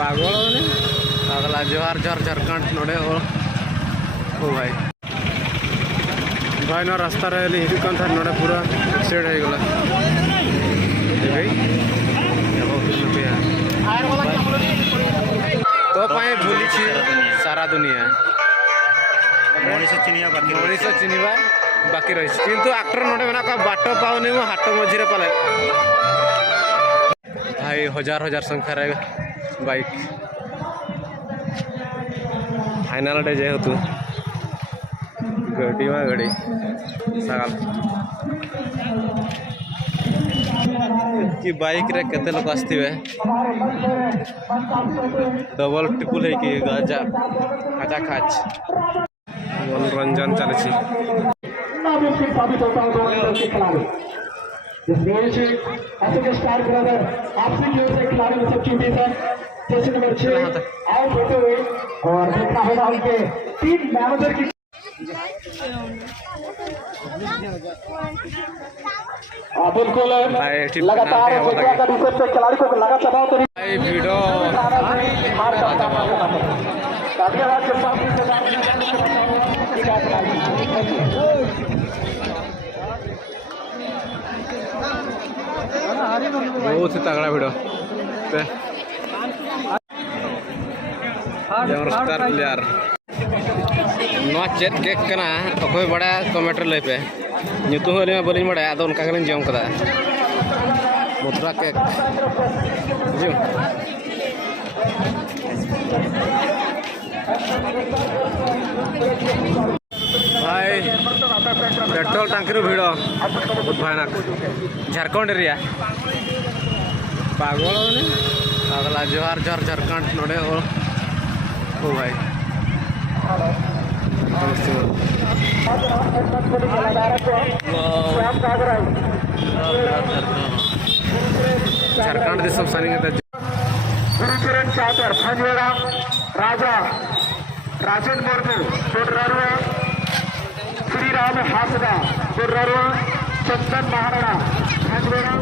पागल ने पागला जोहार जोहार झारखंड नोड़े ओ भाई भाई ना रास्ता रहे हिजून था नोड़े पूरा एक्सीडेंट हो गला तो पाए भूली सारा दुनिया मनीष चिन्हवा बाकी रही किंतु एक्टर नोड़े मेना बाट पाऊनी हाट मझीरे पाले भाई हजार हजार संख्या बाइक फाइनल डे जेहेतु गड्डी में गड्डी सकाल कि बाइक रे केते लोग आसते डबल ट्रिपल है कि गाजा खाजा खाच मनोरंजन चले और देखना होगा उनके टीम मैनेजर की बिल्कुल लगातार खिलाड़ी को लगा चढ़ाव तो वीडियो बहुत ही तगड़ा वीडियो स्टार प्लेयर नवा चेक केक कना अखोय बड़ा कमेंटर ले पे ᱧᱩᱛᱩᱢ ᱦᱚᱸ ᱟᱹᱞᱤᱧ ᱵᱟᱹᱞᱤᱧ ᱵᱟᱲᱟᱭᱟ ᱟᱫᱚ ᱚᱱᱠᱟ ᱜᱮᱞᱤᱧ ᱡᱚᱢ ᱠᱟᱫᱟ ᱢᱚᱛᱷᱩᱨᱟ ᱠᱮᱠ ᱵᱩᱡᱷᱟᱹᱣ भाई पेट्रोल टांकी भिड़ बहुत भयानक झारखंड एरिया पागल पागला जोहार जोहार झारखंड नोड़े ओ भाई झारखंड देशम सानी गुरुचरण चाकर फंजवेड़ा राजा राजन मुर्मू कोडरारुआ श्रीराम हासदा कोडरारुआ चंदन महाराणा फंजवेड़ा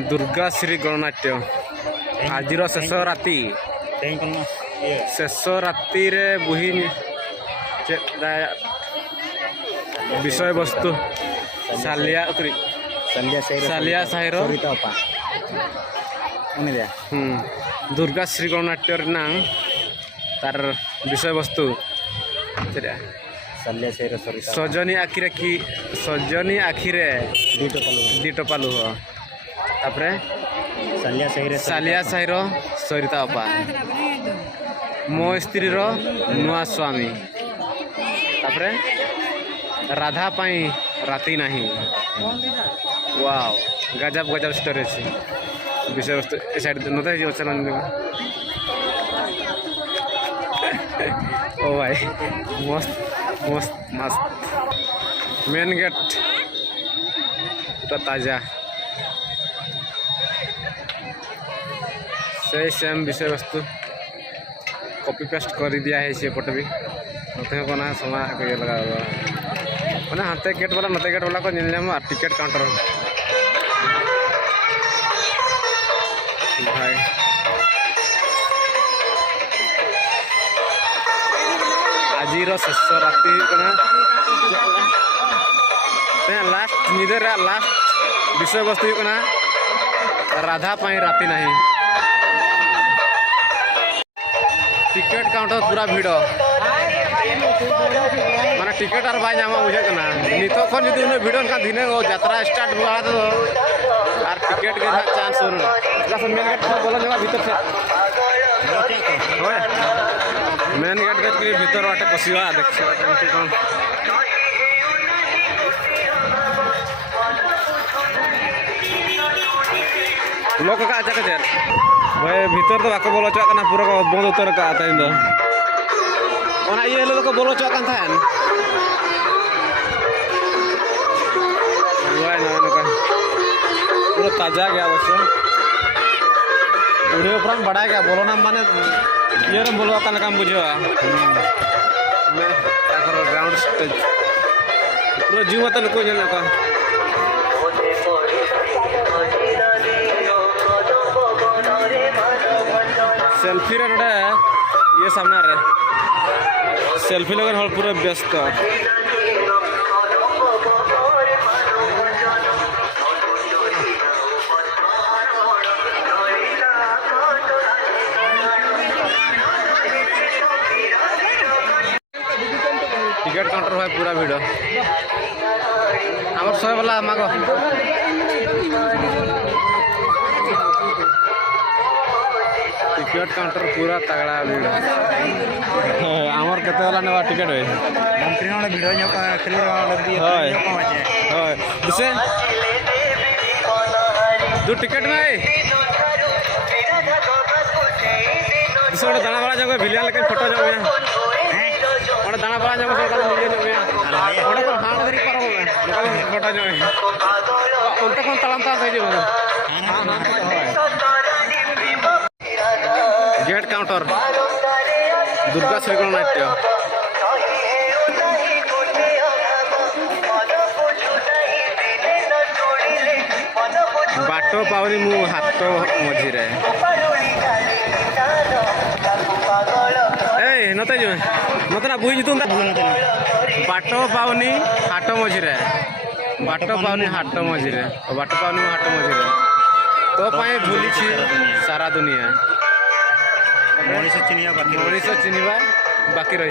दुर्गा श्री गणनाट्य आजिर शेष राति बुही विषय वस्तु सालिया साहिर दुर्गा श्री गणनाट्य तार विषय वस्तु सजनी आखिरे दीटपालु तापरे सालिया साहिर सरिता अपा मो स्त्री नुआ स्वामी तापरे राधा पाई राति नहीं वाओ गजब गजब स्टोरी अच्छी विषय वस्तु साइड नते चलन ओ भाई मस्त मस्त मस्त मेन गेट पूरा ताजा से सेम विषय वस्तु कॉपी पेस्ट कर दिया है से पट भी नते को ना समा ये लगा मैंने हाथे गेट वाला नते गेट वाला को निलमा टिकट काउंटर भाई आजिर शेष राति लास्ट निदर लास्ट विषय वस्तु राधा पाई राति नहीं टिकट काउंटर पूरा भिड़ माने टिकट और बाय नामा बुझे कना नितो खन जदि उन भिड़ का दिने यात्रा स्टार्ट हुआ तो और टिकट के चांस हो ना मेन गेट को बोला जगह भीतर से मेन गेट के भीतर बाटे पसिवा देख केमती कोन लोक का आजा के भाई भीतर तो बाको बोलो चुका पूरा को बंद उतर का आता इन ये लोग को बोलो चुका पूरा ताजा गया अवश्य वीडियो पूरा बड़ा गया बोलो ना माने ये बोलो काम बुझा ग्राउंड स्टेज पूरा जीव मत को सेल्फी रे नोडे ये सामना रे सेल्फी लगन हल पूरा व्यस्त टिकट काउंटर है पूरा भिड़ आम शहे वाला माग टिकट काउंटर पूरा तगड़ा भिड़ आमर केते वाला नेवा टिकट है दिसे दो टिकट नहीं दिसे दाना वाला जगह भिलिया लेकिन फोटो जो और दाना बड़ा जगह से कल मिले जो और को हां धरी पर हो लोकल फोटो जो उनते कोन तलम ता दे जो गेट काउंटर दुर्गा श्रीगण नाट्य बाटो पावनी मु हाथ मझी रे नते जो मत ना बुझी तुम बाटो पावनी हाट मझी रे बाटो पावनी हाट मझी रे बाटो पावनी हाट मझी रे तो पाए भूली छी सारा दुनिया मनीष चिन्हवा बाकी रही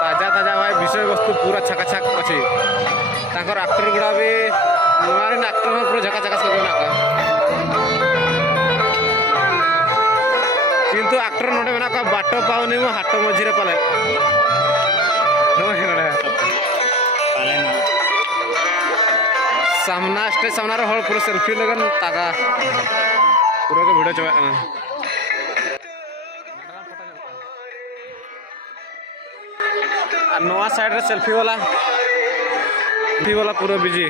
ताजा ताजा भाई विषय वस्तु पूरा छकाछक अच्छे तांकर एक्टर गुड़ा भी नुआ एक्टर पूरा झका झका सब किंतु एक्टर नोटे मेना का बाट पावनी मो हाट मझी रे पाले सामना स्टेज सामना रे हल पूरा सेल्फी लगन तागा पूरा के वीडियो चवा नवा साइड रे सेल्फी वाला पूरा बिजी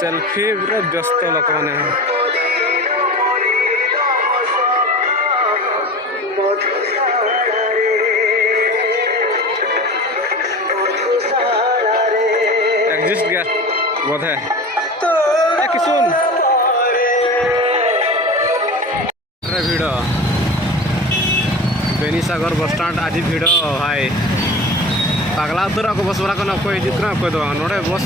सेल्फी रे व्यस्त लोक माने एग्जिस्ट गया बोध है किसुन रे भिड़ बेनीसागर बस स्टैंड आज भिड़ भाई पगला उतरा को बस वाला को कोई जितना कोई दो नोड़े बस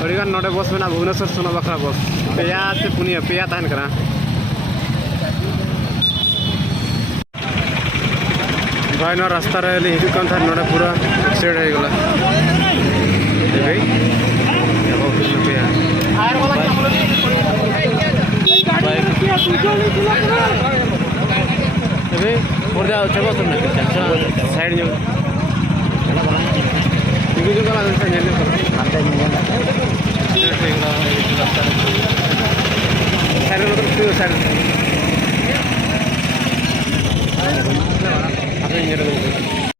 थोड़ी गान नोड़े बस में भुवनेश्वर सुना बखरा बस पेया से पुनिया पेया तहन करा भाई ना रास्ता रहे हिजू कौन था नोड़े पूरा एक्सीडेंट हो गला भाई और जाओ चलो तुमने साइड जो जो कला साइड